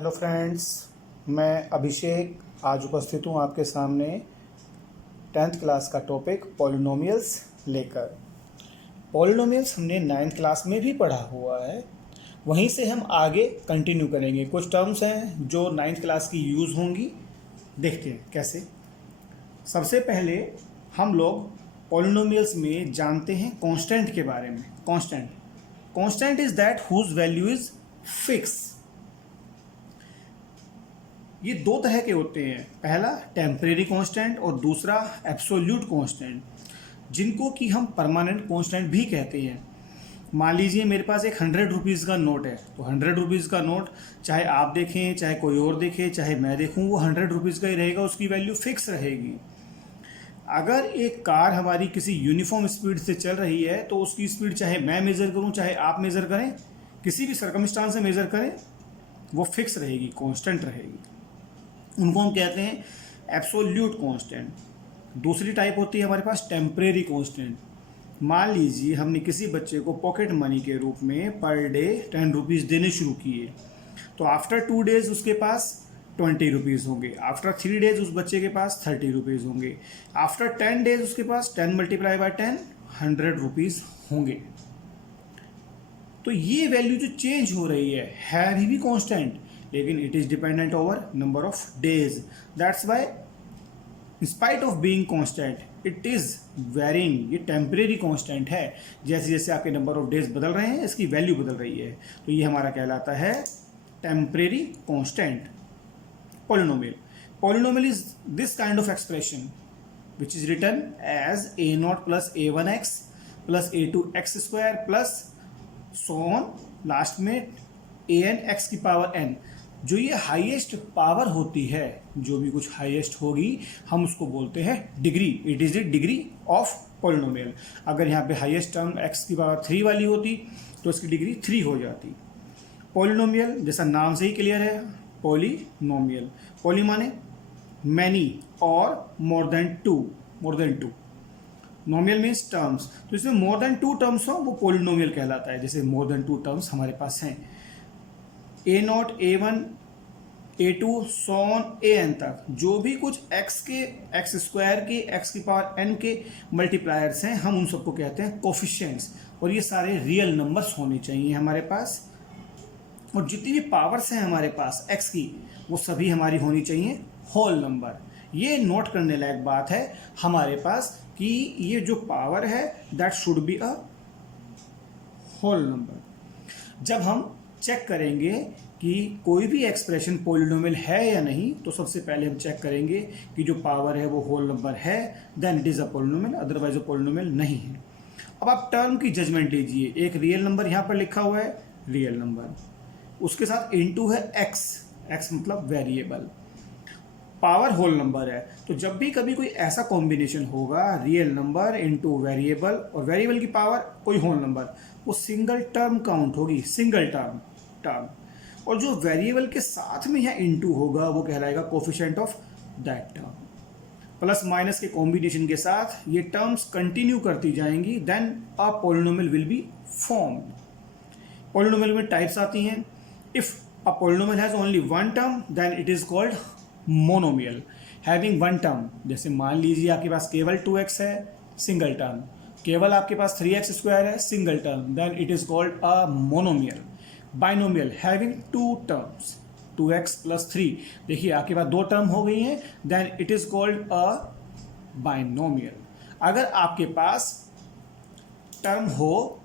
Hello friends, मैं अभिषेक आज उपस्थित हूँ आपके सामने 10th क्लास का टॉपिक पॉलिनोमियल्स लेकर। पॉलिनोमियल्स हमने 9th क्लास में भी पढ़ा हुआ है, वहीं से हम आगे कंटिन्यू करेंगे। कुछ टर्म्स हैं जो 9th क्लास की यूज़ होंगी, देखते हैं कैसे। सबसे पहले हम लोग पॉलिनोमियल्स में जानते हैं कांस्टेंट के बारे में। Constant is that whose value is fix. ये दो तरह के होते हैं, पहला टेम्परेरी कांस्टेंट और दूसरा एब्सोल्यूट कांस्टेंट, जिनको कि हम परमानेंट कांस्टेंट भी कहते हैं। मान लीजिए मेरे पास एक 100 रुपीज़ का नोट है, तो 100 रुपीज़ का नोट चाहे आप देखें, चाहे कोई और देखे, चाहे मैं देखूं, वो 100 रुपीज़ का ही रहेगा, उसकी वैल्यू फिक्स रहेगी। अगर एक कार हमारी किसी यूनिफॉर्म स्पीड से चल रही है तो उसकी स्पीड चाहे मैं मेज़र करूं, चाहे आप मेज़र करें, किसी भी सर्कमस्टांस से मेज़र करें, वो फिक्स रहेगी, कांस्टेंट रहेगी। उनको हम कहते हैं एब्सोल्यूट कांस्टेंट। दूसरी टाइप होती है हमारे पास टेम्परेरी कांस्टेंट। मान लीजिए हमने किसी बच्चे को पॉकेट मनी के रूप में पर डे 10 रुपीज़ देने शुरू किए, तो आफ्टर 2 डेज उसके पास 20 रुपीज़ होंगे, आफ्टर 3 डेज उस बच्चे के पास 30 रुपीज़ होंगे, आफ्टर 10 डेज उसके पास 10 मल्टीप्लाई बाय 10 100 रुपीज़ होंगे। तो ये वैल्यू जो चेंज हो रही है अभी भी कांस्टेंट, लेकिन it is dependent over number of days. That's why in spite of being constant it is varying. ये टेम्परेरी कांस्टेंट है, जैसे जैसे आपके नंबर ऑफ डेज बदल रहे हैं इसकी वैल्यू बदल रही है, तो ये हमारा कहलाता है temporary constant. Polynomial is this kind of expression which is written as a0 plus a1x plus a2x square plus so on, last में an x की पावर n। जो ये हाईएस्ट पावर होती है, जो भी कुछ हाईएस्ट होगी, हम उसको बोलते हैं degree. It is the degree of polynomial. अगर यहाँ पे हाईएस्ट टर्म x की पावर 3 वाली होती तो इसकी डिग्री 3 हो जाती। पॉलिनोमियल जैसा नाम से ही क्लियर है, पॉलिनोमियल। पॉली माने मैनी और more than two. Nomial means terms, तो इसमें मोर देन 2 टर्म्स हो वो पॉलिनोमियल कहलाता है। जैसे मोर देन 2 टर्म्स हमारे पास हैं, a0, a1, a2 so on an तक, जो भी कुछ x के x स्क्वायर के x की पावर n के मल्टीप्लायर्स हैं, हम उन सबको कहते हैं कोफिशिएंट्स। और ये सारे रियल नंबर्स होने चाहिए हमारे पास, और जितनी भी पावर्स हैं हमारे पास x की, वो सभी हमारी होनी चाहिए होल नंबर। ये नोट करने लायक बात है हमारे पास कि ये जो पावर है that should be a whole number. जब हम चेक करेंगे कि कोई भी एक्सप्रेशन पॉलिनोमियल है या नहीं, तो सबसे पहले हम चेक करेंगे कि जो पावर है वो होल नंबर है, then it is a polynomial, otherwise वो पॉलिनोमियल नहीं है। अब आप टर्म की जजमेंट लीजिए। एक रियल नंबर यहाँ पर लिखा हुआ है, रियल नंबर, उसके साथ इनटू है एक्स मतलब वेरिएबल, पावर होल नंबर है। तो जब भी कभी कोई ऐसा कॉम्बिनेशन होगा, रियल नंबर इनटू वेरिएबल और वेरिएबल की पावर कोई होल नंबर, वो सिंगल टर्म काउंट होगी, सिंगल टर्म। और जो वेरिएबल के साथ में यहाँ इनटू होगा वो कहलाएगा coefficient of that term. Plus minus के कॉम्बिनेशन के साथ ये टर्म्स कंटिन्यू करती जाएंगी, then a polynomial will be formed. Polynomial में टाइप्स आती हैं। If a polynomial has only one term then it is called monomial. Having one term, जैसे मान लीजिए आपके पास केवल 2x है, सिंगल टर्म, केवल आपके पास 3x स्क्वायर है, single term, then it is called a monomial. Binomial having 2 terms, 2x plus 3, देखिए आपके पास 2 टर्म हो गई हैं, then it is called a binomial. अगर आपके पास टर्म हो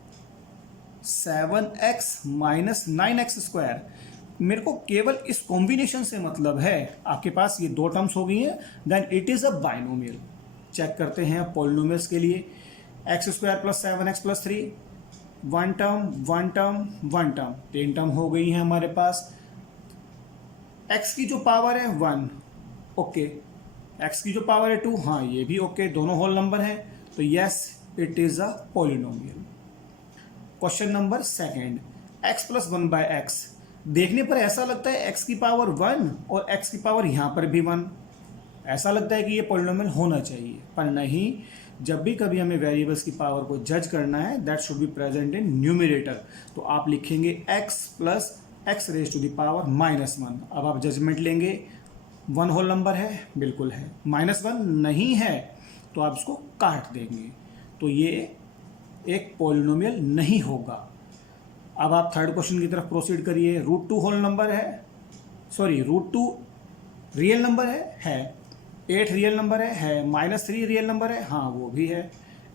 7x माइनस 9x स्क्वायर, मेरे को केवल इस कॉम्बिनेशन से मतलब है, आपके पास ये 2 टर्म्स हो गई हैं, then it is a binomial. Check करते हैं पॉलिनोमियल्स के लिए। X square plus 7x plus 3, 1 term, 10 term हो गई है हमारे पास। x की जो पावर है 1, ओके, x की जो पावर है 2, हाँ ये भी ओके, दोनों होल नंबर हैं, तो yes it is a polynomial. Question number 2, x plus 1 by x. देखने पर ऐसा लगता है x की पावर 1 और x की पावर यहाँ पर भी 1, ऐसा लगता है कि ये पॉलिनोमियल होना चाहिए, पर नहीं। जब भी कभी हमें वेरिएबल्स की पावर को जज करना है, that should be present in numerator, तो आप लिखेंगे x plus x raise to the power -1। अब आप जजमेंट लेंगे, 1 होल नंबर है, बिल्कुल है, -1 नहीं है तो आप इसको काट देंगे, तो ये एक पॉलिनोमियल नहीं होगा। अब आप थर्ड क्वेश्चन की तरफ प्रोसीड करिए। √2 होल नंबर है, सॉरी √2 रियल नंबर है, 8 रियल नंबर है, -3 रियल नंबर है, हाँ वो भी है।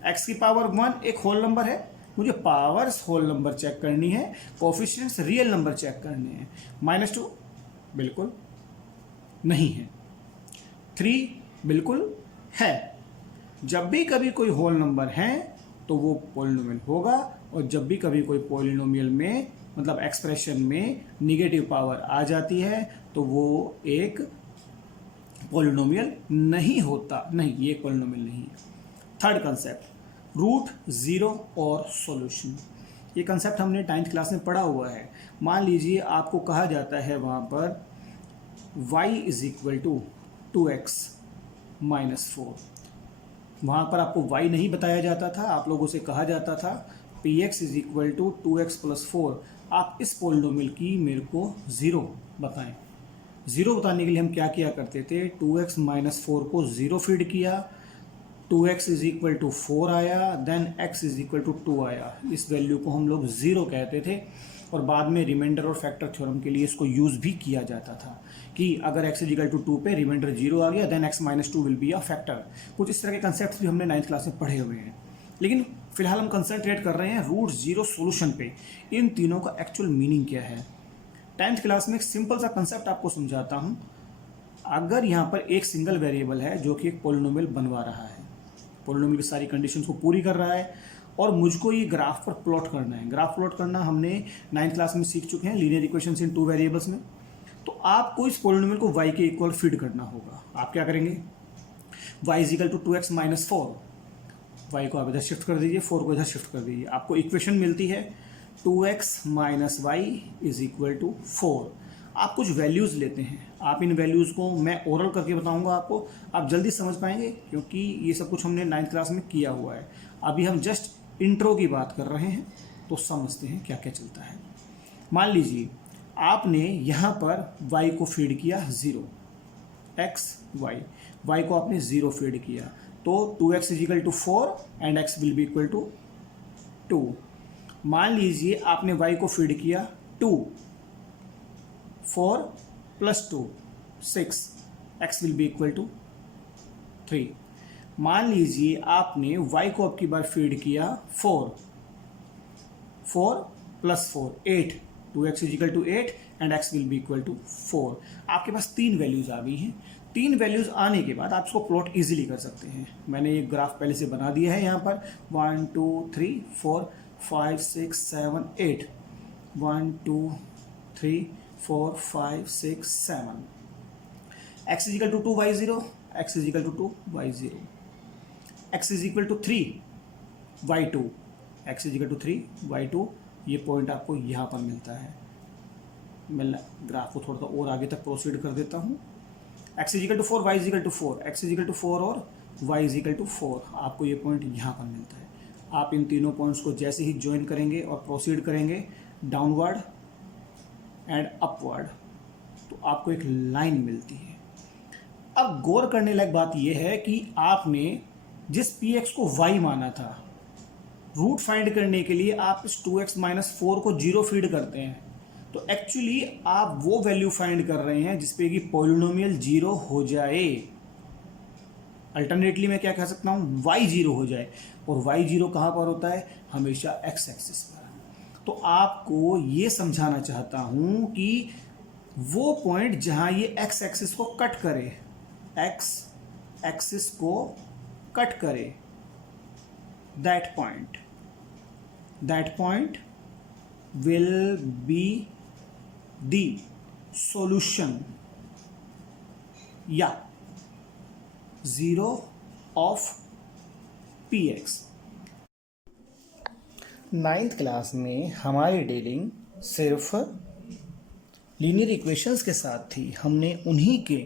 x की पावर 1 एक होल नंबर है, मुझे पावर्स होल नंबर चेक करनी है, कोफिशिएंट्स रियल नंबर चेक करने हैं। -2 बिल्कुल नहीं है, 3 बिल्कुल है। जब भी कभी कोई होल नंबर है तो वो पॉलिनोमियल होगा, और जब भी कभी कोई पॉलिनोमियल में मतलब एक्सप्रेशन में निगेटिव पावर आ जाती है तो वो एक पॉलिनोमियल नहीं होता। नहीं, ये एक पॉलिनोमियल नहीं है। थर्ड कंसेप्ट, √0 और सॉल्यूशन। ये कंसेप्ट हमने 9th क्लास में पढ़ा हुआ है। मान लीजिए आपको कहा जाता है वहाँ पर y = 2x - 4। वहाँ पर आपको y नहीं बताया जाता था, आप लोगों से कहा जाता था px = 2x + 4। आप इस पॉलिनोमियल की मेरे को 0 बताएं। 0 बताने के लिए हम क्या किया करते थे, 2x - 4 को 0 फीड किया, 2x = 4 आया, देन x = 2 आया। इस वैल्यू को हम लोग 0 कहते थे, और बाद में रिमाइंडर और फैक्टर थ्योरम के लिए इसको यूज़ भी किया जाता था कि अगर x = 2 पे रिमाइंडर 0 आ गया, then x - 2 will be a factor. कुछ इस तरह के कंसेप्ट भी हमने 9th क्लास में पढ़े हुए हैं, लेकिन फिलहाल हम कंसंट्रेट कर रहे हैं √0 सॉल्यूशन पे। इन तीनों का एक्चुअल मीनिंग क्या है। 10th क्लास में एक सिंपल सा कंसेप्ट आपको समझाता हूँ। अगर यहाँ पर एक सिंगल वेरिएबल है जो कि एक पॉलिनोमियल बनवा रहा है, पॉलिनोमियल की सारी कंडीशंस को पूरी कर रहा है, और मुझको ये ग्राफ पर प्लॉट करना है। ग्राफ प्लॉट करना हमने 9th क्लास में सीख चुके हैं, लीनियर इक्वेशंस इन 2 वेरिएबल्स में। तो आपको इस पॉलिनोमियल को y के इक्वल फीड करना होगा। आप क्या करेंगे, y = 2x - 4, y को आप इधर शिफ्ट कर दीजिए, 4 को इधर शिफ्ट कर दीजिए, आपको इक्वेशन मिलती है 2x - y = 4। आप कुछ वैल्यूज़ लेते हैं, आप इन वैल्यूज़ को मैं ओरल करके बताऊंगा आपको, आप जल्दी समझ पाएंगे क्योंकि ये सब कुछ हमने 9th क्लास में किया हुआ है। अभी हम जस्ट इंट्रो की बात कर रहे हैं, तो समझते हैं क्या क्या चलता है। मान लीजिए आपने यहाँ पर y को फीड किया 0, x y को आपने 0 फीड किया, तो 2x = 4 and x will be equal to 2। मान लीजिए आपने y को फीड किया 2, 4 + 2 6, x will be equal to 3। मान लीजिए आपने y को अब की बार फीड किया 4 + 4 8, 2x = 8 and x will be equal to 4। आपके पास 3 वैल्यूज आ गई हैं। 3 वैल्यूज आने के बाद आप इसको प्लॉट इजीली कर सकते हैं। मैंने ये ग्राफ पहले से बना दिया है। यहाँ पर 1 2 3 4 5 6 7 8, 1 2 3 4 5 6 7, x = 2 y 0, x = 2 y 0, x = 3 y 2, x = 3 y 2। ये पॉइंट आपको यहाँ पर मिलता है। मैं ग्राफ को थोड़ा सा और आगे तक प्रोसीड कर देता हूँ। x = 4 y = 4, x = 4 और y = 4, आपको ये पॉइंट यहाँ पर मिलता है। आप इन तीनों पॉइंट्स को जैसे ही ज्वाइन करेंगे और प्रोसीड करेंगे डाउनवर्ड एंड अपवर्ड, तो आपको एक लाइन मिलती है। अब गौर करने लायक बात यह है कि आपने जिस px को y माना था, रूट फाइंड करने के लिए आप इस 2x - 4 को 0 फीड करते हैं, तो एक्चुअली आप वो वैल्यू फाइंड कर रहे हैं जिसपे कि पॉलिनोमियल 0 हो जाए। अल्टरनेटली मैं क्या कह सकता हूं, y 0 हो जाए, और y 0 कहां पर होता है, हमेशा x एक्सिस पर। तो आपको ये समझाना चाहता हूं कि वो पॉइंट जहां ये x एक्सिस को कट करे, x एक्सिस को कट करे, that point will be the solution या 0 of px। 9th क्लास में हमारी डीलिंग सिर्फ लीनियर इक्वेशंस के साथ थी, हमने उन्हीं के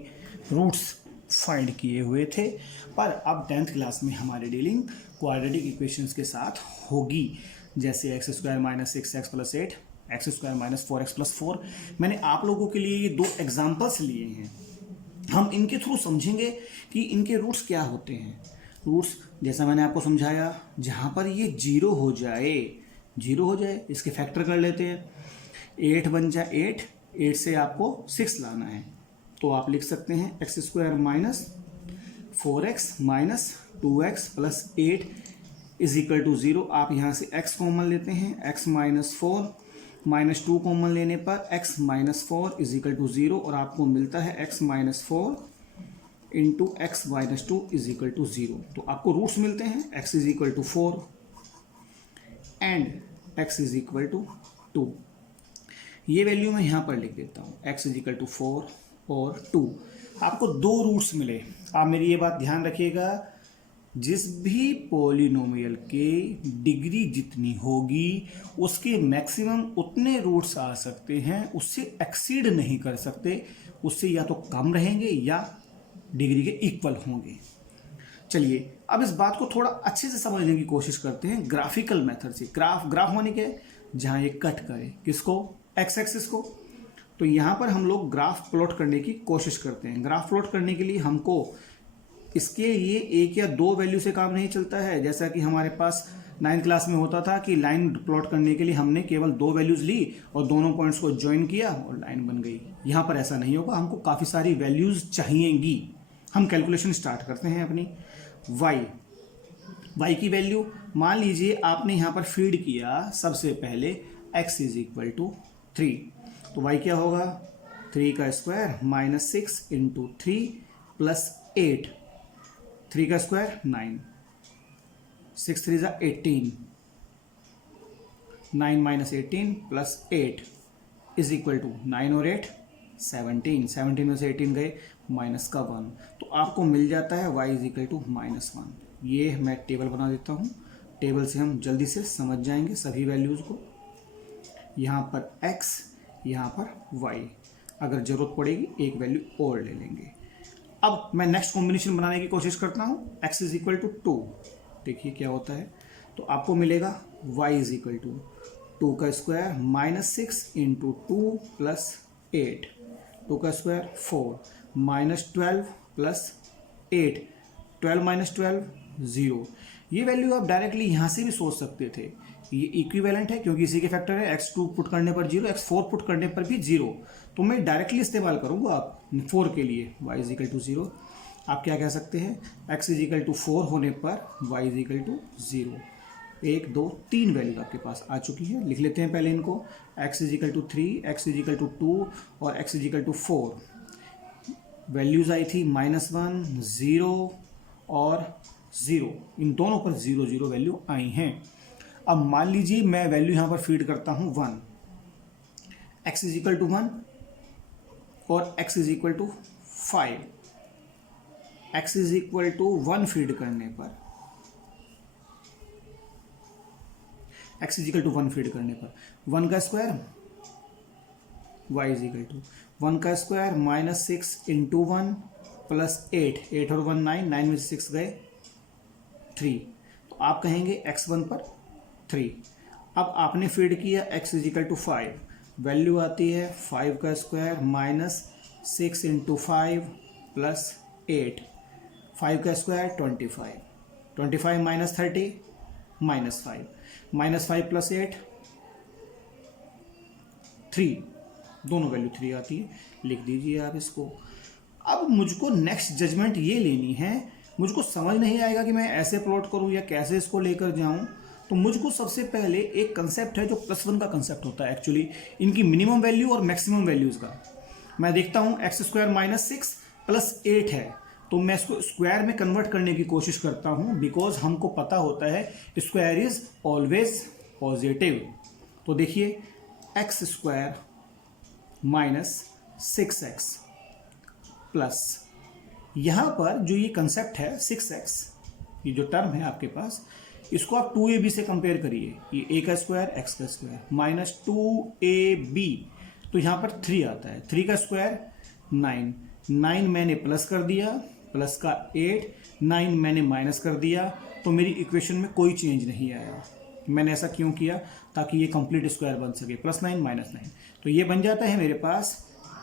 रूट्स फाइंड किए हुए थे। पर अब 10th क्लास में हमारी डीलिंग क्वाड्रेटिक इक्वेशंस के साथ होगी, जैसे x² - 6x + 8 x square minus 4x plus 4। मैंने आप लोगों के लिए ये 2 एग्जाम्पल्स लिए हैं, हम इनके थ्रू समझेंगे कि इनके रूट्स क्या होते हैं। रूट्स जैसा मैंने आपको समझाया, जहाँ पर ये 0 हो जाए इसके फैक्टर कर लेते हैं। 8 बन जाए 8 से आपको 6 लाना है, तो आप लिख सकते हैं x square minus 4x minus 2x plus 8 is equal to 0। आप यहाँ से x कॉमन लेते हैं, x माइनस 4 माइनस 2 कॉमन लेने पर x minus 4 is equal to 0, और आपको मिलता है x minus 4 into x minus 2 is equal to 0। तो आपको रूट्स मिलते हैं, x is equal to 4 and x is equal to 2। ये वैल्यू मैं यहाँ पर लिख देता हूँ, x इज इक्वल टू 4 और 2। आपको 2 रूट्स मिले। आप मेरी ये बात ध्यान रखिएगा, जिस भी पॉलिनोमियल के डिग्री जितनी होगी उसके मैक्सिमम उतने रूट्स आ सकते हैं, उससे एक्सीड नहीं कर सकते, उससे या तो कम रहेंगे या डिग्री के इक्वल होंगे। चलिए अब इस बात को थोड़ा अच्छे से समझने की कोशिश करते हैं ग्राफिकल मेथड से। ग्राफ माने क्या है, जहाँ ये कट करे किसको, एक्स एक्सिस को। तो यहाँ पर हम लोग ग्राफ प्लॉट करने की कोशिश करते हैं। ग्राफ प्लॉट करने के लिए हमको इसके लिए 1 या 2 वैल्यू से काम नहीं चलता है, जैसा कि हमारे पास 9th क्लास में होता था कि लाइन प्लॉट करने के लिए हमने केवल 2 वैल्यूज ली और दोनों पॉइंट्स को ज्वाइन किया और लाइन बन गई। यहाँ पर ऐसा नहीं होगा, हमको काफ़ी सारी वैल्यूज चाहिएंगी। हम कैलकुलेशन स्टार्ट करते हैं अपनी। y की वैल्यू मान लीजिए आपने यहाँ पर फीड किया सबसे पहले x इज इक्वल टू 3, तो y क्या होगा 3 का स्क्वायर माइनस 6 इंटू 3 प्लस 8, 3 का स्क्वायर 9, 6 3 जा 18, 9 minus 18 plus 8 is equal to 9 और 8 17, 17 में से 18 गए माइनस का 1, तो आपको मिल जाता है y is equal to minus 1। ये मैं टेबल बना देता हूँ, टेबल से हम जल्दी से समझ जाएंगे सभी वैल्यूज़ को। यहाँ पर x, यहाँ पर y, अगर ज़रूरत पड़ेगी एक वैल्यू और ले लेंगे। अब मैं नेक्स्ट कॉम्बिनेशन बनाने की कोशिश करता हूँ, x इज इक्वल टू 2। देखिए क्या होता है, तो आपको मिलेगा y इज इक्वल टू 2 का स्क्वायर माइनस 6 इंटू 2 प्लस 8, 2 का स्क्वायर 4 माइनस 12 प्लस 8, 12 माइनस 12 0। ये वैल्यू आप डायरेक्टली यहाँ से भी सोच सकते थे, ये इक्विवेलेंट है क्योंकि इसी के फैक्टर है। x2 पुट करने पर 0, x4 पुट करने पर भी 0, तो मैं डायरेक्टली इस्तेमाल करूँगा आप 4 के लिए y इज इक्वल टू 0। आप क्या कह सकते हैं, x इज इक्वल टू 4 होने पर y is equal to 0। 1 2 3 values आपके पास आ चुकी है। लिख लेते हैं पहले इनको, x is equal to 3, x is equal to 2 और x is equal to 4। Values आई थी -1, 0 और 0, इन दोनों पर 0 0 वैल्यू आई हैं। अब मान लीजिए मैं वैल्यू यहाँ पर फीड करता हूँ 1, x इज इक्वल टू 1 और x is equal to 5। x is equal to 1 feed करने पर, x is equal to 1 feed करने पर 1 का square y is equal to 1 का स्क्वायर माइनस 6 इंटू 1 प्लस 8, 8 और 1 9, 9 में से 6 गए 3, तो आप कहेंगे x1 पर 3। अब आपने फीड किया x is equal to 5, value आती है 5 का स्क्वायर माइनस 6 इंटू 5 प्लस 8, 5 का square 25, 25 minus 30 minus 5, minus 5 plus 8 3, दोनों वैल्यू 3 आती है। लिख दीजिए आप इसको। अब मुझको नेक्स्ट जजमेंट ये लेनी है, मुझको समझ नहीं आएगा कि मैं ऐसे प्लॉट करूं या कैसे इसको लेकर जाऊं, तो मुझको सबसे पहले एक कंसेप्ट है जो +1 का कंसेप्ट होता है एक्चुअली, इनकी मिनिमम वैल्यू और मैक्सिमम वैल्यूज़ का। मैं देखता हूं एक्स स्क्वायर माइनस 6 प्लस 8 है, तो मैं इसको स्क्वायर में कन्वर्ट करने की कोशिश करता हूं, बिकॉज हमको पता होता है स्क्वायर इज ऑलवेज पॉजिटिव। तो देखिए x square minus 6x plus, यहाँ पर जो ये कंसेप्ट है 6x, ये जो टर्म है आपके पास, इसको आप 2ab से कंपेयर करिए। ये a का स्क्वायर x का स्क्वायर माइनस 2ab, तो यहाँ पर 3 आता है। 3 का स्क्वायर 9, 9 मैंने प्लस कर दिया, प्लस का 8, 9 मैंने माइनस कर दिया, तो मेरी इक्वेशन में कोई चेंज नहीं आया। मैंने ऐसा क्यों किया, ताकि ये कंप्लीट स्क्वायर बन सके, +9 -9। तो ये बन जाता है मेरे पास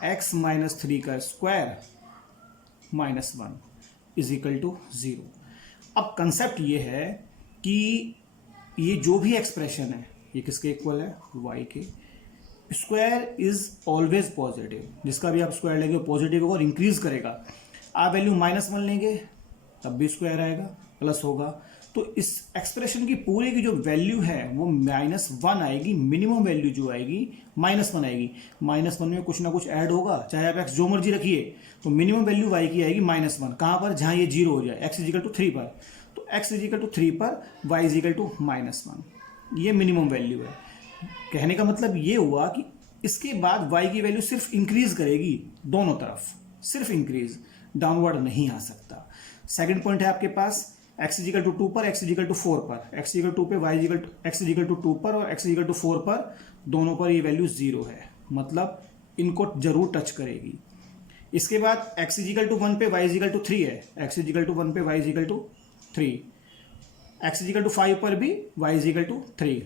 x - 3 का स्क्वायर -1 = 0। अब कंसेप्ट ये है कि ये जो भी एक्सप्रेशन है ये किसके इक्वल है, y के। स्क्वायर इज ऑलवेज पॉजिटिव, जिसका भी आप स्क्वायर लेंगे पॉजिटिव होगा और इंक्रीज करेगा। आप वैल्यू -1 लेंगे तब भी स्क्वायर आएगा, प्लस होगा। तो इस एक्सप्रेशन की पूरी की जो वैल्यू है वो -1 आएगी, मिनिमम वैल्यू जो आएगी -1 आएगी। -1 में कुछ ना कुछ ऐड होगा, चाहे आप x जो मर्जी रखिए, तो मिनिमम वैल्यू y की आएगी -1। कहाँ पर, जहाँ ये 0 हो जाए, x = 3 पर। तो x = 3 पर y = -1, ये मिनिमम वैल्यू है। कहने का मतलब ये हुआ कि इसके बाद y की वैल्यू सिर्फ इंक्रीज करेगी, दोनों तरफ सिर्फ इंक्रीज, डाउनवर्ड नहीं आ सकता। सेकंड पॉइंट है आपके पास x = 2 पर, x = 4 पर, x = 2 पे x = 2 पर और x = 4 पर, दोनों पर ये वैल्यू 0 है, मतलब इनको जरूर टच करेगी। इसके बाद x = 1 पे y = 3 है, x = 1 पे y = 3, x = 5 पर भी y = 3।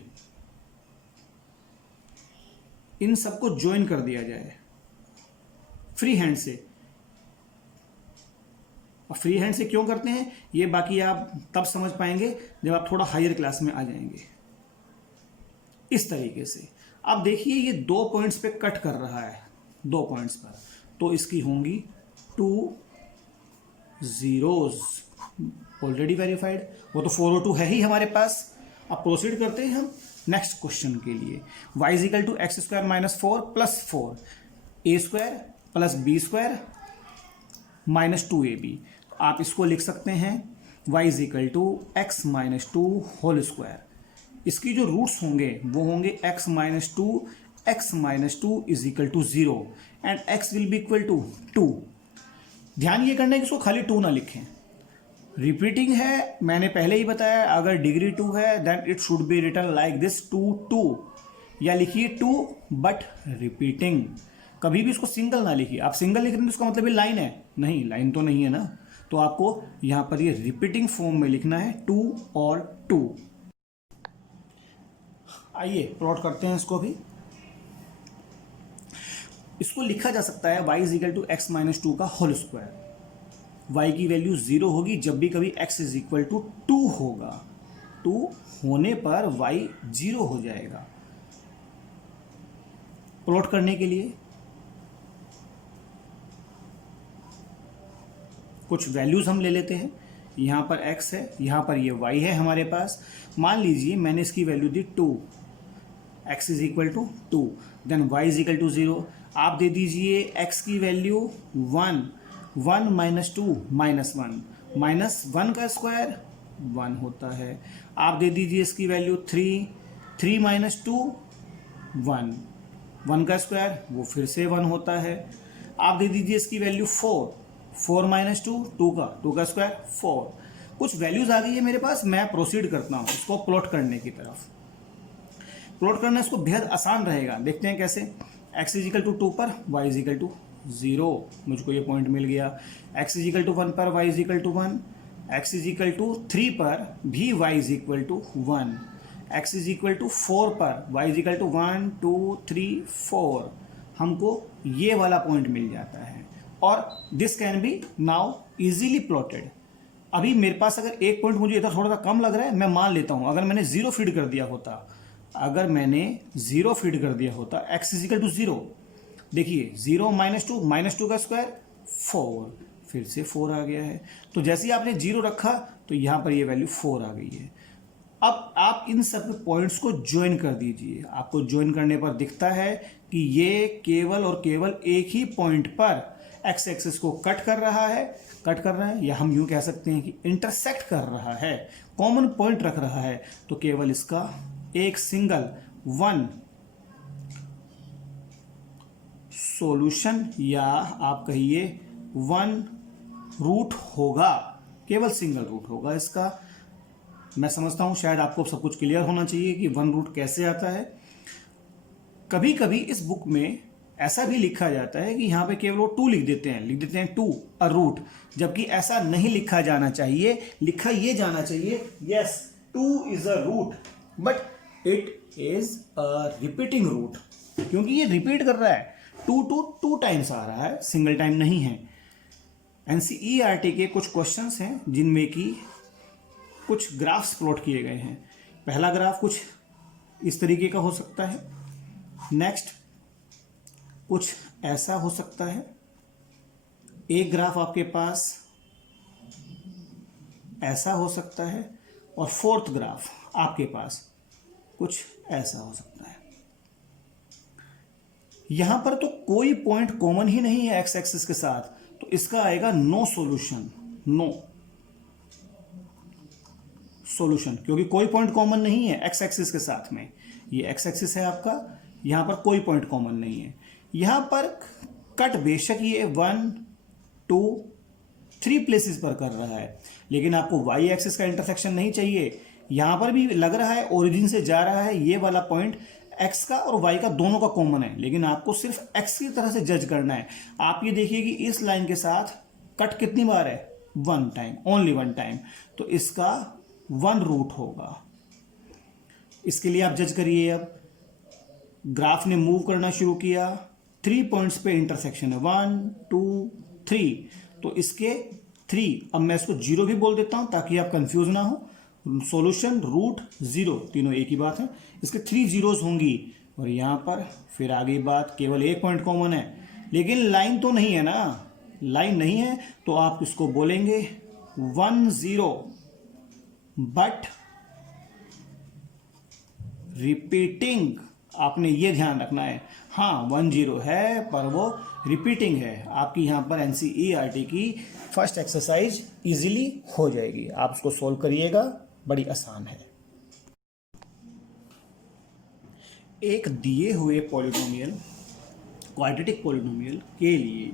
इन सबको ज्वाइन कर दिया जाए फ्री हैंड से। और फ्री हैंड से क्यों करते हैं ये बाकी आप तब समझ पाएंगे जब आप थोड़ा हायर क्लास में आ जाएंगे। इस तरीके से आप देखिए ये 2 पॉइंट्स पे कट कर रहा है, 2 पॉइंट्स पर, तो इसकी होंगी 2 zeros ऑलरेडी वेरीफाइड, वो तो 4 और 2 है ही हमारे पास। अब प्रोसीड करते हैं हम नेक्स्ट क्वेश्चन के लिए। y = x² - 4 + 4 a² + b² - 2ab। आप इसको लिख सकते हैं y = x - 2 होल स्क्वायर। इसकी जो रूट्स होंगे वो होंगे x - 2 = 0 and x will be equal to 2। ध्यान ये करना है कि इसको खाली 2 ना लिखें, रिपीटिंग है, मैंने पहले ही बताया, अगर डिग्री 2 है then it should be written like this 2 2, या लिखिए 2 बट रिपीटिंग। कभी भी इसको सिंगल ना लिखिए। आप सिंगल लिख रहे हैं तो इसका मतलब ये लाइन है, नहीं लाइन तो नहीं है ना, तो आपको यहां पर ये रिपीटिंग फॉर्म में लिखना है 2 और 2। आइए प्लॉट करते हैं इसको भी। इसको लिखा जा सकता है y = x - 2 का होल स्क्वायर। y की वैल्यू 0 होगी जब भी कभी x = 2 होगा, 2 होने पर y 0 हो जाएगा। प्लॉट करने के लिए कुछ वैल्यूज हम ले लेते हैं। यहां पर x है, यहां पर ये y है हमारे पास। मान लीजिए मैंने इसकी वैल्यू दी 2, x = 2, देन y = 0। आप दे दीजिए x की वैल्यू 1, 1 - 2 -1, -1 का स्क्वायर 1 होता है। आप दे दीजिए इसकी वैल्यू 3, 3 - 2 1, 1 का स्क्वायर वो फिर से 1 होता है। आप दे दीजिए इसकी वैल्यू 4, 4 - 2 2 का स्क्वायर 4। कुछ वैल्यूज आ गई है मेरे पास, मैं प्रोसीड करता हूं इसको प्लॉट करने की तरफ। प्लॉट करना इसको बेहद आसान रहेगा, देखते हैं कैसे। x = 2 पर y = 0, मुझको ये पॉइंट मिल गया। x = 1 पर y = 1, x = 3 पर भी y = 1, x = 4 पर y = 1 2 3 4, हमको ये वाला पॉइंट मिल जाता है। और this can be now easily plotted. अभी मेरे पास अगर एक पॉइंट मुझे इधर थोड़ा सा कम लग रहा है, मैं मान लेता हूं अगर मैंने 0 फीड कर दिया होता, अगर मैंने 0 फीड कर दिया होता, x = 0, देखिए 0 - 2 का स्क्वायर 4, फिर से 4 आ गया है। तो जैसे ही आपने 0 रखा तो यहां पर ये वैल्यू 4 आ गई है। अब आप इन सब पॉइंट्स को ज्वाइन कर दीजिए। आपको ज्वाइन करने पर दिखता है कि ये केवल और केवल एक ही पॉइंट पर एक्स एक्सिस को कट कर रहा है, या हम यूं कह सकते हैं कि इंटरसेक्ट कर रहा है, कॉमन पॉइंट रख रहा है। तो केवल इसका एक सिंगल 1 सॉल्यूशन, या आप कहिए 1 रूट होगा, केवल सिंगल रूट होगा इसका। मैं समझता हूं शायद आपको सब कुछ क्लियर होना चाहिए कि 1 रूट कैसे आता है। कभी कभी इस बुक में ऐसा भी लिखा जाता है कि यहां पे केवल वो 2 लिख देते हैं 2 अ रूट, जबकि ऐसा नहीं लिखा जाना चाहिए। लिखा ये जाना चाहिए yes 2 is a root, but it is a repeating root, क्योंकि ये रिपीट कर रहा है, 2 टाइम्स आ रहा है, सिंगल टाइम नहीं है। एनसीईआरटी के कुछ क्वेश्चंस हैं जिनमें कि कुछ ग्राफ्स प्लॉट किए गए हैं। पहला ग्राफ कुछ इस तरीके का हो सकता है, नेक्स्ट कुछ ऐसा हो सकता है, एक ग्राफ आपके पास ऐसा हो सकता है, और फोर्थ ग्राफ आपके पास कुछ ऐसा हो सकता है। यहां पर तो कोई पॉइंट कॉमन ही नहीं है एक्स एक्सिस के साथ, तो इसका आएगा नो सॉल्यूशन, नो सॉल्यूशन, क्योंकि कोई पॉइंट कॉमन नहीं है एक्स एक्सिस के साथ में। ये एक्स एक्सिस है आपका, यहां पर कोई पॉइंट कॉमन नहीं है। यहां पर कट बेशक ये 1 2 3 प्लेसेस पर कर रहा है, लेकिन आपको वाई एक्सिस का इंटरसेक्शन नहीं चाहिए। यहां पर भी लग रहा है ओरिजिन से जा रहा है, ये वाला पॉइंट एक्स का और वाई का दोनों का कॉमन है, लेकिन आपको सिर्फ एक्स की तरह से जज करना है। आप ये देखिए कि इस लाइन के साथ कट कितनी बार है, 1 टाइम, ओनली 1 टाइम, तो इसका 1 रूट होगा। इसके लिए आप जज करिए। अब ग्राफ ने मूव करना शुरू किया, 3 पॉइंट्स पे इंटरसेक्शन है, 1 2 3, तो इसके 3, अब मैं इसको 0 भी बोल देता हूं ताकि आप कंफ्यूज ना हो। सॉल्यूशन रूट 0, तीनों एक ही बात है, इसके 3 जीरोस होंगी। और यहां पर फिर आगे बात, केवल एक पॉइंट कॉमन है, लेकिन लाइन तो नहीं है ना, लाइन नहीं है, तो आप इसको बोलेंगे 1 0, बट रिपीटिंग। आपने ये ध्यान रखना है, हाँ 1 0 है पर वो रिपीटिंग है। आपकी यहां पर एनसीईआरटी की फर्स्ट एक्सरसाइज इजीली हो जाएगी, आप उसको सोल्व करिएगा, बड़ी आसान है। एक दिए हुए पॉलिनोमियल, क्वाड्रेटिक पॉलिनोमियल के लिए,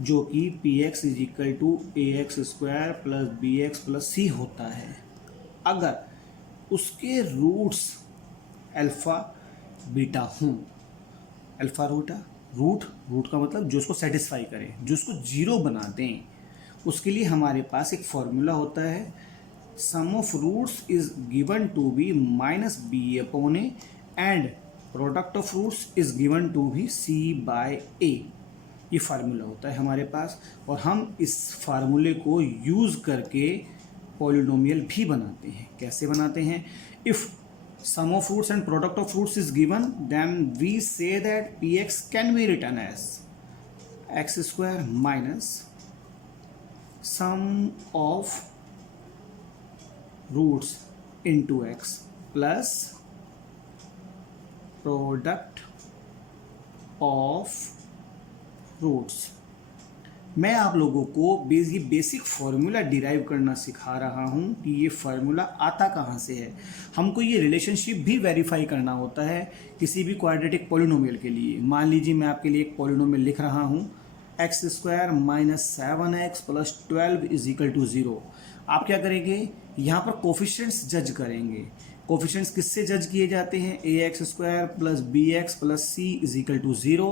जो कि P X is equal to A X square plus B X plus C होता है, अगर उसके रूट्स अल्फा बीटा हों, अल्फा रूट का मतलब जो उसको सेटिस्फाई करे, जो उसको 0 बना दें, उसके लिए हमारे पास एक फॉर्मूला होता है, sum of roots is given to be minus B upon A and product of roots is given to be C by A. ये फार्मूला होता है हमारे पास, और हम इस फार्मूले को यूज करके पॉलिनोमियल भी बनाते हैं। कैसे बनाते हैं? If sum of roots and product of roots is given, then we say that px can be written as x square minus sum of roots into x plus product of roots। मैं आप लोगों को ये basic formula derive करना सिखा रहा हूं कि ये फार्मूला आता कहां से है। हमको ये रिलेशनशिप भी वेरीफाई करना होता है किसी भी क्वाड्रेटिक पॉलिनोमियल के लिए। मान लीजिए मैं आपके लिए एक पॉलिनोमियल लिख रहा हूं, x square minus 7x plus 12 is equal to 0। आप क्या करेंगे, यहाँ पर कोफिशिएंट्स जज करेंगे। कोफिशिएंट्स किससे जज किए जाते हैं? A X square plus B X plus C is equal to 0।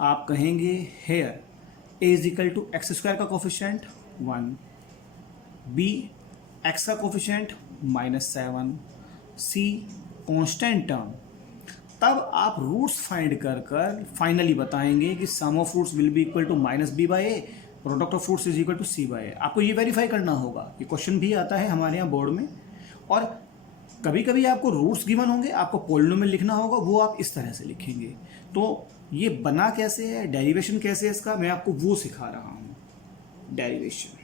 आप कहेंगे here a is equal to x square का कोफिशिएंट 1, b x का कोफिशिएंट -7, c कांस्टेंट टर्म। तब आप रूट्स फाइंड कर फाइनली बताएंगे कि sum of roots will be equal to minus B by A, product of roots is equal to C by A. आपको ये verify करना होगा। ये क्वेश्चन भी आता है हमारे यहाँ बोर्ड में, और कभी कभी आपको रूट्स गिवन होंगे, आपको पॉलिनोमियल लिखना होगा, वो आप इस तरह से लिखेंगे। तो ये बना कैसे है, डेरिवेशन कैसे है इसका, मैं आपको वो सिखा रहा हूं, डेरिवेशन।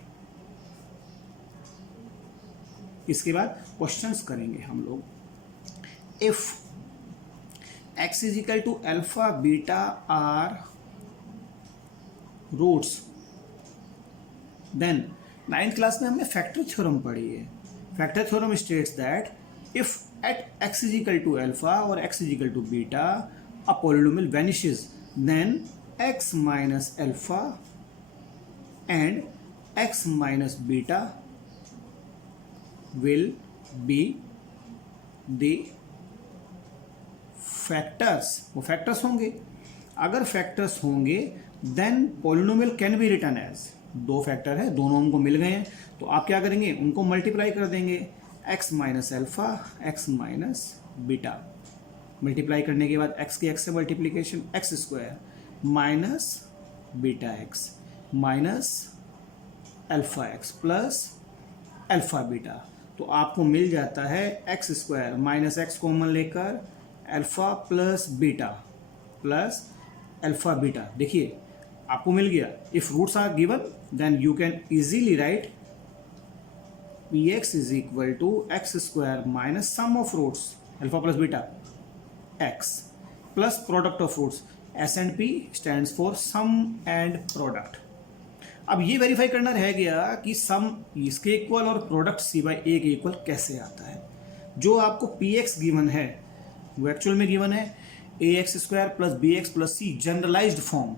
इसके बाद क्वेश्चंस करेंगे हम लोग। If x is equal to alpha beta are roots, then 9th class में हमने फैक्टर थ्योरम पढ़ी है। Factor theorem states that if at x is equal to alpha और x is equal to beta a polynomial vanishes, then x minus alpha and x minus beta will be the factors। वो factors होंगे। अगर factors होंगे then polynomial can be written as, 2 factor है, दोनों हमको मिल गए हैं, तो आप क्या करेंगे, उनको मल्टीप्लाई कर देंगे। X minus alpha X minus beta, multiply करने के बाद एक्स की एक्स से multiplication X square minus beta X minus alpha X plus alpha beta. तो आपको मिल जाता है X square minus X common लेकर alpha plus beta plus alpha beta. देखिए आपको मिल गया। If roots are given then you can easily write P X is equal to x square minus sum of roots alpha plus beta x plus product of roots, S and P stands for sum and product. अब ये verify करना रह गया कि सम इसके equal और product C by ए के equal कैसे आता है। जो आपको पी एक्स गिवन है वो एक्चुअल में गिवन है A X square plus B X plus C generalized form.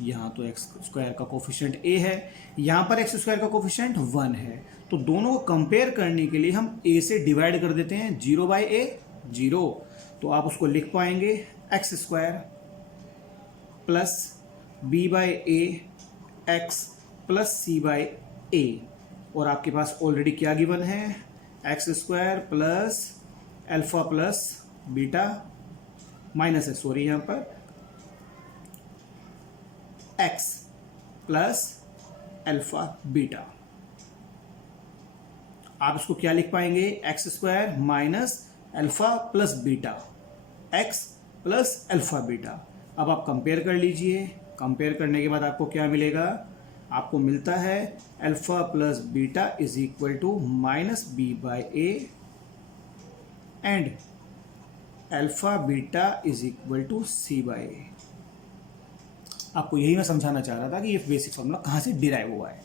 यहाँ तो एक्स स्क्वायर का कोफिशिएंट ए है, यहाँ पर एक्स स्क्वायर का कोफिशिएंट 1 है। तो दोनों को कंपेयर करने के लिए हम ए से डिवाइड कर देते हैं, 0 बाई ए 0। तो आप उसको लिख पाएंगे X square plus B by A X plus C by A, और आपके पास ऑलरेडी क्या गिवन है X square plus alpha plus beta minus है, सॉरी यहाँ पर एक्स प्लस अल्फा बीटा। आप इसको क्या लिख पाएंगे X square minus alpha plus beta x plus alpha beta. अब आप कंपेयर कर लीजिए, कंपेयर करने के बाद आपको क्या मिलेगा, आपको मिलता है alpha plus beta is equal to minus B by A and alpha beta is equal to C by A. आपको यही मैं समझाना चाह रहा था कि ये बेसिक फॉर्मूला कहाँ से डिराइव हुआ है।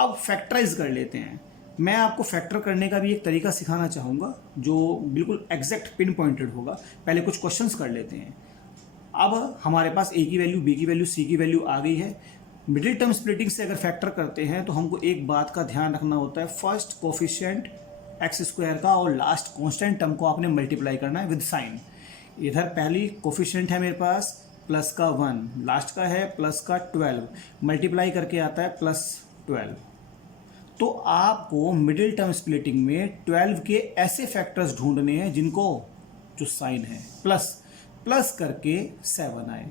अब फैक्टराइज कर लेते हैं। मैं आपको फैक्टर करने का भी एक तरीका सिखाना चाहूँगा जो बिल्कुल एग्जैक्ट पिन पॉइंटेड होगा। पहले कुछ क्वेश्चंस कर लेते हैं। अब हमारे पास ए की वैल्यू, बी की वैल्यू, सी की वैल्यू आ गई है। मिडिल टर्म स्प्लिटिंग से अगर फैक्टर करते हैं तो हमको एक बात का ध्यान रखना होता है, फर्स्ट कोफिशिएंट एक्स स्क्वायर का और लास्ट कांस्टेंट टर्म को आपने मल्टीप्लाई करना है विद साइन। इधर पहली कोफिशिएंट है मेरे पास प्लस का 1, लास्ट का है प्लस का 12, मल्टीप्लाई करके आता है प्लस 12। तो आपको मिडिल टर्म स्प्लिटिंग में 12 के ऐसे फैक्टर्स ढूंढने हैं जिनको जो साइन है प्लस प्लस करके 7 आए।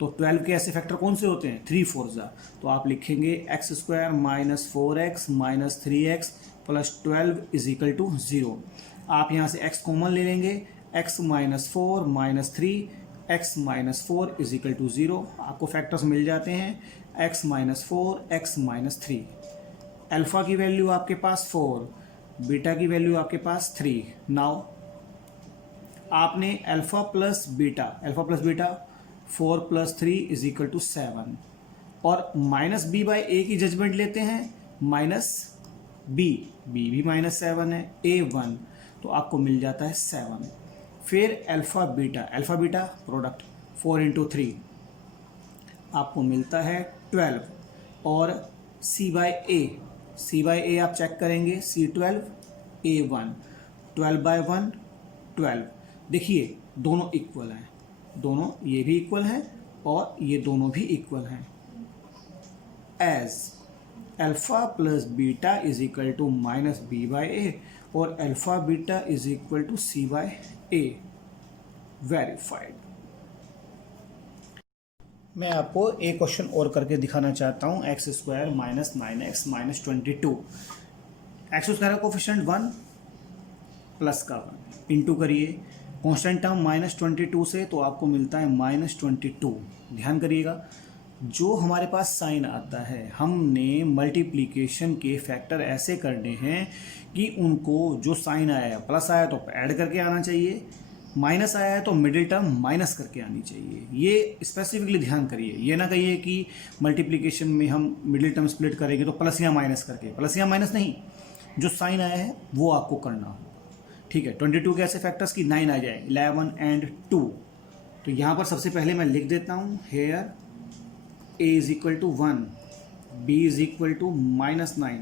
तो 12 के ऐसे फैक्टर कौन से होते हैं, 3 4 जा। तो आप लिखेंगे x square minus 4x minus 3x plus 12 is equal to 0। आप यहाँ से x कॉमन ले लेंगे, x minus 4 minus 3 x minus 4 is equal to 0। आपको फैक्टर्स मिल जाते हैं x minus 4 x minus 3। Alpha की वैल्यू आपके पास 4, बीटा की वैल्यू आपके पास 3। नाउ आपने alpha plus beta 4 plus 3 is equal to 7 और माइनस बी बाई ए की जजमेंट लेते हैं, माइनस बी भी माइनस 7 है, ए 1, तो आपको मिल जाता है 7। फिर अल्फा बीटा प्रोडक्ट 4 इंटू 3 आपको मिलता है 12 और सी बाई ए आप चेक करेंगे C12 A1 12 बाई 1 12। देखिए दोनों इक्वल हैं, दोनों ये भी इक्वल हैं और ये दोनों भी इक्वल हैं। As alpha plus beta is equal to minus B by A और alpha beta is equal to C by A. Verified. मैं आपको एक क्वेश्चन और करके दिखाना चाहता हूँ। X square minus 9x minus 22, X square का कोफिशिएंट 1 प्लस का 1 इंटू करिए कांस्टेंट टर्म माइनस 22 से, तो आपको मिलता है माइनस 22। ध्यान करिएगा, जो हमारे पास साइन आता है हमने मल्टीप्लिकेशन के फैक्टर ऐसे करने हैं कि उनको जो साइन आया है प्लस आया तो ऐड करके आना चाहिए, माइनस आया है तो मिडिल टर्म माइनस करके आनी चाहिए। ये स्पेसिफिकली ध्यान करिए, ये ना कहिए कि मल्टीप्लिकेशन में हम मिडिल टर्म स्प्लिट करेंगे तो प्लस या माइनस करके, प्लस या माइनस नहीं, जो साइन आया है वो आपको करना हो। ठीक है, 22 के ऐसे फैक्टर्स की 9 आ जाए, 11 एंड 2। तो यहाँ पर सबसे पहले मैं लिख देता हूँ here a is equal to 1, b is equal to minus 9,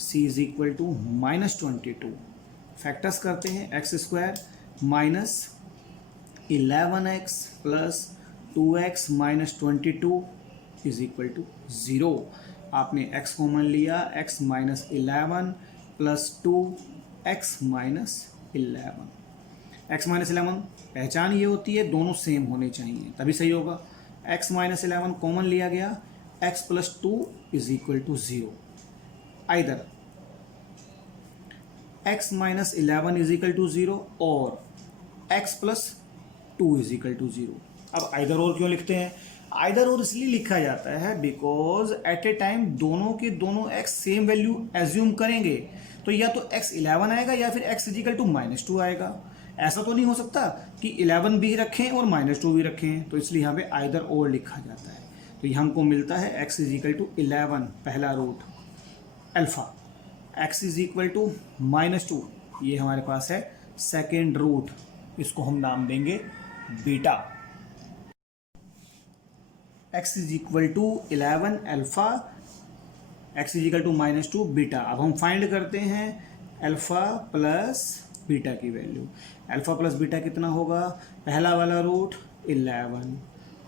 c is equal to minus 22। Factors करते हैं, x square minus 11x plus 2x minus 22 is equal to 0। आपने x कॉमन लिया, x minus 11 plus 2 x minus 11। x minus 11 पहचान ये होती है दोनों same होने चाहिए तभी सही होगा। x माइनस 11 कॉमन लिया गया, x plus 2 is equal to 0। Either x minus 11 is equal to 0 और x plus 2 is equal to 0। अब आइदर और क्यों लिखते हैं? आइदर और इसलिए लिखा जाता है बिकॉज एट ए टाइम दोनों के दोनों x सेम वैल्यू एज्यूम करेंगे, तो या तो x 11 आएगा या फिर x इजिकल टू -2 आएगा। ऐसा तो नहीं हो सकता कि 11 भी रखें और -2 भी रखें, तो इसलिए यहाँ पे आइदर और लिखा जाता है। तो यहाँ हमको मिलता है x इजिकल टू 11 पहला root alpha, x is equal to -2 ये हमारे पास है सेकेंड रूट, इसको हम नाम देंगे beta. x is equal to 11 alpha, x is equal to -2 beta. अब हम फाइंड करते हैं अल्फा प्लस बीटा की वैल्यू। अल्फा प्लस बीटा कितना होगा? पहला वाला रूट 11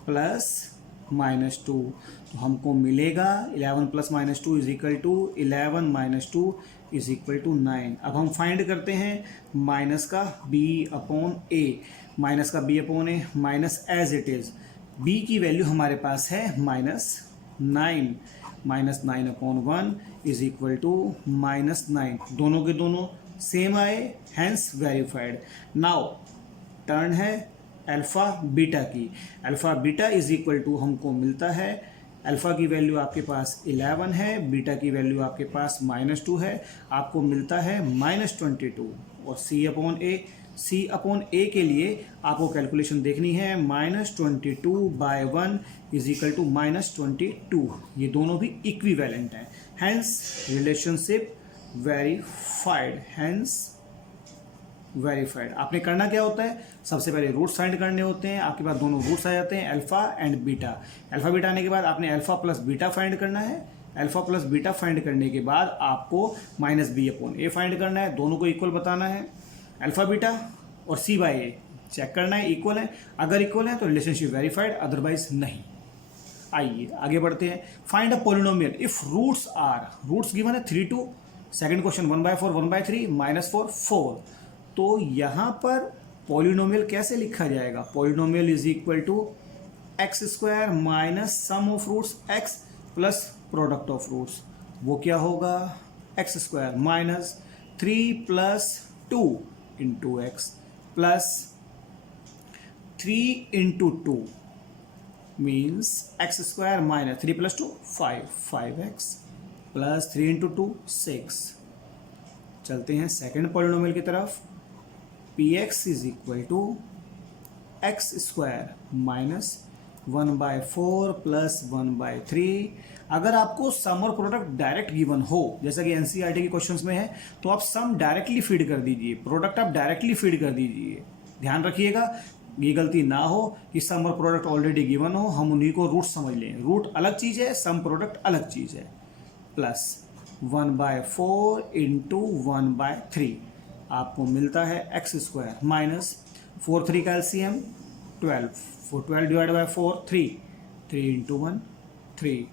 प्लस -2, तो हमको मिलेगा 11 plus -2 is equal to 11 minus 2 is equal to 9। अब हम फाइंड करते हैं माइनस का b अपॉन a, माइनस का b upon a minus as it is b की वैल्यू हमारे पास है -9, -9 अपॉन 1 इज इक्वल टू -9। दोनों के दोनों सेम आए, हैंस वेरीफाइड। नाउ टर्न है अल्फा बीटा की। Alpha beta is equal to हमको मिलता है, अल्फा की वैल्यू आपके पास 11 है, बीटा की वैल्यू आपके पास -2 है, आपको मिलता है -22। और c अपॉन ए के लिए आपको कैलकुलेशन देखनी है, -22/1 इज इक्वल टू -22। ये दोनों भी इक्विवेलेंट हैं, हैंस रिलेशनशिप वेरीफाइड। आपने करना क्या होता है? सबसे पहले रूट्स फाइंड करने होते हैं। आपके पास दोनों रूट्स आ जाते हैं alpha and beta. Alpha beta आने के बाद आपने अल्फा प्लस बीटा फाइंड करना है। अल्फा प्लस बीटा फाइंड करने के बाद आपको -b अपॉन a फाइंड करना है, दोनों को इक्वल बताना है। अल्फा बीटा और c बाय a चेक करना है इक्वल है, अगर इक्वल है तो रिलेशनशिप वेरीफाइड, अदरवाइज नहीं। आइए आगे बढ़ते हैं। Find a polynomial if roots given है 3 2, सेकंड क्वेश्चन 1/4 1/3 -4 4। तो यहाँ पर पॉलिनोमियल कैसे लिखा जाएगा? Polynomial is equal to x square minus sum of roots x plus product of roots. वो क्या होगा? X square minus 3 plus 2 into x plus 3 into 2 means x square minus 3 plus 2 5x plus 3 into 2 6। चलते हैं second polynomial की तरफ। px is equal to x square minus 1/4 plus 1/3। अगर आपको सम और प्रोडक्ट डायरेक्ट गिवन हो, जैसा कि एनसीईआरटी के क्वेश्चंस में है, तो आप सम डायरेक्टली फीड कर दीजिए, प्रोडक्ट आप डायरेक्टली फीड कर दीजिए। ध्यान रखिएगा ये गलती ना हो कि सम और प्रोडक्ट ऑलरेडी गिवन हो, हम उन्हीं को रूट समझ लें। रूट अलग चीज है, सम प्रोडक्ट अलग चीज है। प्लस 1/4 इंटू 1/3 आपको मिलता है एक्स स्क्वायर माइनस 4 3 का LCM 12, 12 divide by 4 3, 3 into 1 3,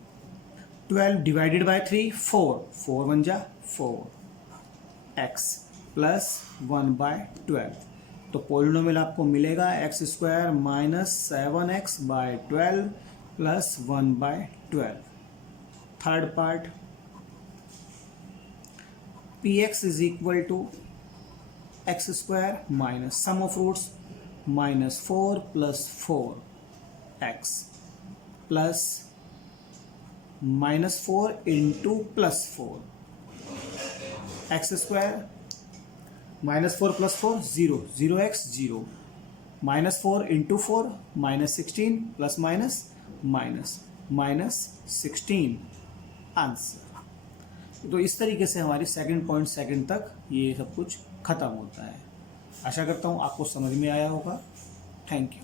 12 divided by 3 4, 4 1 जा 4 एक्स प्लस 1/12। तो पॉलिनोमियल आपको मिलेगा x square minus 7x/12 plus 1/12। Third part px is equal to x square minus sum of roots -4 plus 4x plus -4 into plus 4 x square -4 plus 4 0 0x 0 -4 into 4 -16 plus minus -16 answer. तो इस तरीके से हमारी second तक ये सब कुछ खत्म होता है। आशा करता हूँ आपको समझ में आया होगा। Thank you.